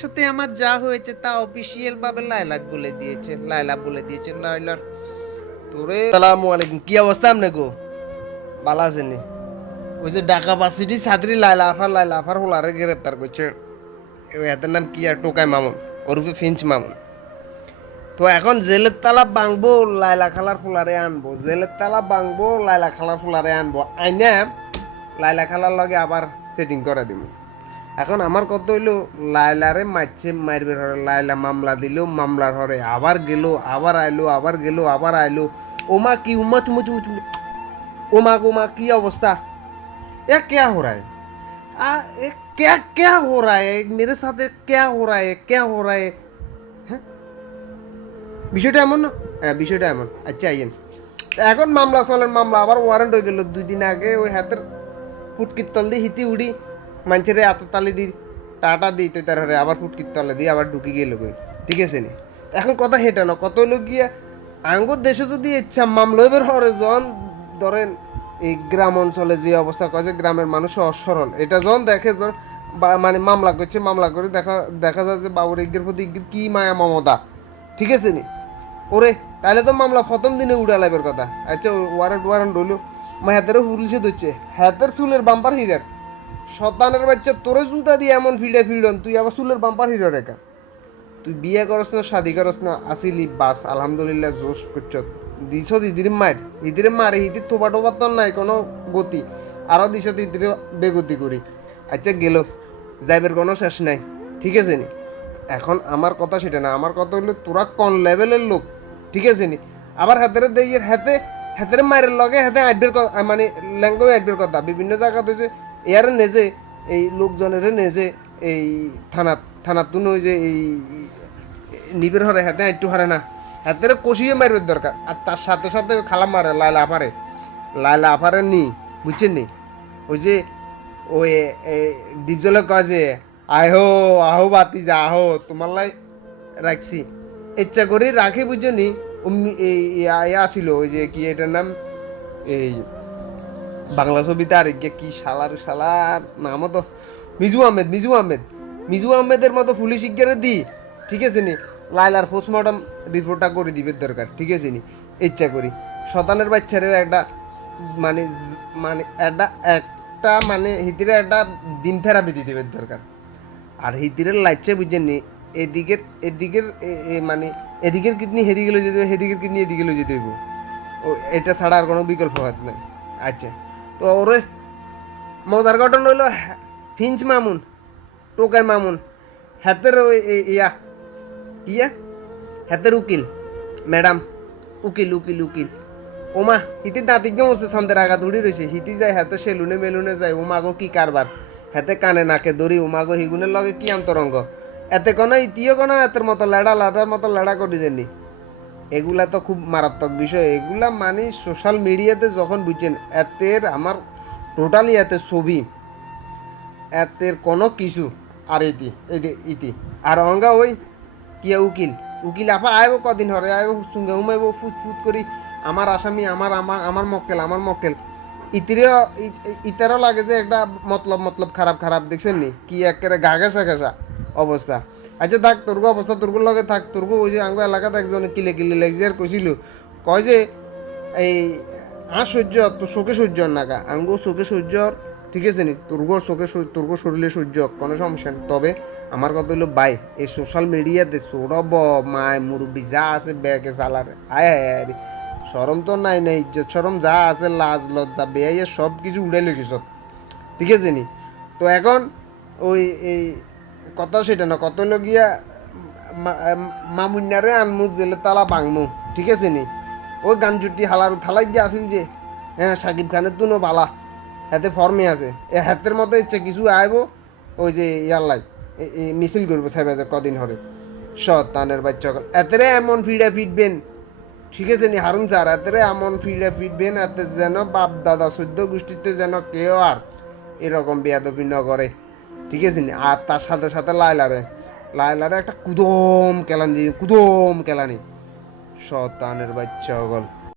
সাথে আমার যা হয়েছে তা অফিসিয়াল ভাবে লাইলা বলে দিয়েছে লাইলার তোরে। আসসালামু আলাইকুম, কি অবস্থা আপনি গো? ভালো আছেন নি? ওই যে ঢাকা ভার্সিটি ছাত্রী লাইলা আফার হোলারে গ্রেপ্তার করছে। এদের নাম কি আর টোকাই মামুন, ওরফে ফিঞ্চ মামুন। তো এখন জেলের তালা ভাঙবো, লাইলা খালার ফুলারে আনবো, জেলের তালা ভাঙবো, লাইলা খালার ফুলারে আনবো, আইনে লাইলা খালার লগে আবার সেটিং করে দিব। এখন আমার কত হইলো, লাইলারে মারছে মারবে হরে, লাইলা মামলা দিল, মামলার হরে আবার গেল, আবার আইলো, আবার গেল, আবার আইলো। ওমা কি উমা চুমু চুমু চুমু, ওমা গোমা কি অবস্থা। ये क्या हो रहा है? ये क्या क्या हो रहा है मेरे साथ? क्या हो रहा है, क्या हो रहा है? হ্যাঁ, বিষয়টা এমন না। হ্যাঁ, বিষয়টা এমন। আচ্ছা আইয়েন, এখন মামলা চলেন, মামলা আবার ওয়ারেন্ট হয়ে গেল 2 দিন আগে। ওই হাতের ফুটকির তল দিয়ে হিতি উড়ি মানুষের হাতের তালি দি টাটা দিই, তো তার হরে আবার ফুটকির তলে দিয়ে আবার ঢুকি গেল কই। ঠিক আছে নি? এখন কথা হেঁটে না, কত হইলো গিয়া আঙ্গুর দেশে যদি ইচ্ছা মামলা বের হরে জন ধরেন এই গ্রাম অঞ্চলে যে অবস্থা কয় যে গ্রামের মানুষ অসরল, এটা যখন দেখে মানে মামলা করছে, মামলা করে দেখা দেখা যায় যে বাবুর ইগের প্রতি ইগের কি মায়া মমতা। ঠিক আছে নি? ওরে তাহলে তো মামলা প্রথম দিনে উড়া লাইবের কথা। আচ্ছা ওয়ারেন্ট ওয়ারেন্ট হইলো, মা হাতেরও হুলছে ধরছে, হাতের চুলের বাম্পার হিরার শতানের বাচ্চা, তোরে জুতা দিয়ে এমন ফিডন, তুই আবার চুলের বাম্পার হিরো রেখা। তুই বিয়ে করস না, শাদি করস না, আসিলি বাস আলহামদুলিল্লাহ জোশ করছ। দিছ দিদির মায়ের, ইদিরে মারে ইদির থোপা টোপা তো নাই কোনো গতি, আরও দিছ ইদিরে বেগতি করি। আচ্ছা গেল, যাইবের কোনো শেষ নাই। ঠিক আছে নি? এখন আমার কথা সেটা না, আমার কথা হইলো তোরা কোন লেভেলের লোক। ঠিক আছে নি? আবার হাতের দিয়ে হাতের মায়ের লগে হাতে আইডবের মানে ল্যাঙ্গুয়েজ আইডবের কথা বিভিন্ন জায়গা হয়েছে। এর নেজে এই লোকজনের নেজে এই থানাত তুন ওই যে এই নিবের হরে হাতে একটু হারে না, হাতের কষিয়ে মারবের দরকার। আর তার সাথে সাথে খালা মারে লাইলা আফারে নি, বুঝছেন নি? ওই যে ওই ডিপজলে কয় যে আহো আহো বাতি যা আহো তোমার লাই রাখছি, ইচ্ছা করে রাখি বুঝছো নি। আসিল ওই যে কি এটার নাম, এই বাংলা ছবিতে আর কি শালার নামও তো মিজু আহমেদের মতো পুলিশ ইজ্ঞারে দি। ঠিক আছে নি? লাইলার পোস্টমর্টম রিপোর্টটা করে দিবে দরকার। ঠিক আছে নি? ইচ্ছা করি শতানের বাচ্চারেও একটা মানে মানে একটা মানে হিতিরে একটা দিন থেরাপি দিতে দরকার। আর হিতিরের লাইচ্ছে বুঝছেন নি, এদিকের মানে এদিকের কিডনি হেদিকে লয়ে যেতে হবে, হেদিকের কিডনি এদিকে লয়ে যেতে হইব। ও এটা ছাড়া আর কোনো বিকল্প হাত নাই। আচ্ছা, তো ওরে মজার ঘটনা হইলো ফিঞ্চ মামুন, টোকাই মামুন, হাতের ওই ইয়া ইয়া হাতের উকিল ম্যাডাম, উকিল ওমা হিতি দাঁতিক গেছে সামদের আগা দৌড়ি রয়েছে, হিতি যায় হাতে সেলুনে মেলুনে যায়, ওমাগো কি কারবার, হাতে কানে নাকে দড়ি, ওমাগো হিগুনের লগে কি অন্তরঙ্গ, এতে কোনো ইতিও কোনো এতের মতো লাড়ার মতো লেড়া করি দেননি। এগুলা তো খুব মারাত্মক বিষয়। এগুলা মানে সোশ্যাল মিডিয়াতে যখন বুঝছেন এতের আমার টোটালি এতে ছবি, এতের কোনো কিছু আর ইতি আর অঙ্গা ওই কিয়া উকিল আপা আইব কদিন হরে আইব সুঙ্গে উমাইব ফুট করি আমার আসামি আমার মক্কেল ইতিরে ইতারও লাগে যে একটা মতলব খারাপ দেখছেন নি কি একেবারে গা ঘেঁষা অবস্থা। আচ্ছা থাক তোরগো অবস্থা তোরগুর লগে থাক, তোরগো ওই যে আঙ্গ এলাকাতে একজন কিলে লেগছে আর কইছিল, কয় যে এই সহ্য তোর চোখে সহ্য নাকা আঙ্গো চোখে সহ্য। ঠিক আছে নি? তোরগো শরীরে সহ্য কোনো সমস্যা নেই। তবে আমার কথা হলো ভাই, এই সোশ্যাল মিডিয়াতে সৌরভ মায় মুরব্বী যা আছে ব্যাগে চালার আয় সরম তো নাই ইজ্জত সরম যা আছে লাজ লজ্জা বেয়াইয়া সব কিছু উড়াই লেগেছ। ঠিক আছে নি? তো এখন ওই এই কথা সেটা না, কত হলো গিয়া মামুন্যারে আনমু জেলে তালা বাংমু। ঠিক আছে নি? ওই গান জুটি হালার থালাই গিয়ে আসিল যে হ্যাঁ সাকিব খানের তুনো বালা হাতে ফর্মে আছে, এ হাতের মতো ইচ্ছে কিছু আইব ওই যে ইয়াল্লাই মিছিল করবো সাহেব কদিন হরে শতানের বাচ্চা এতেরে এমন ফিটবেন। ঠিক আছে নি হারুন স্যার, এতেরে এমন ফিটবেন এতে যেন বাপ দাদা চোদ্দ গোষ্ঠীতে যেন কেউ আর এরকম বেয়াদবি ন করে। ঠিক আছে নি? আর তার সাথে সাথে লাইলারে একটা কুদম কেলানি শতানের বাচ্চা গল।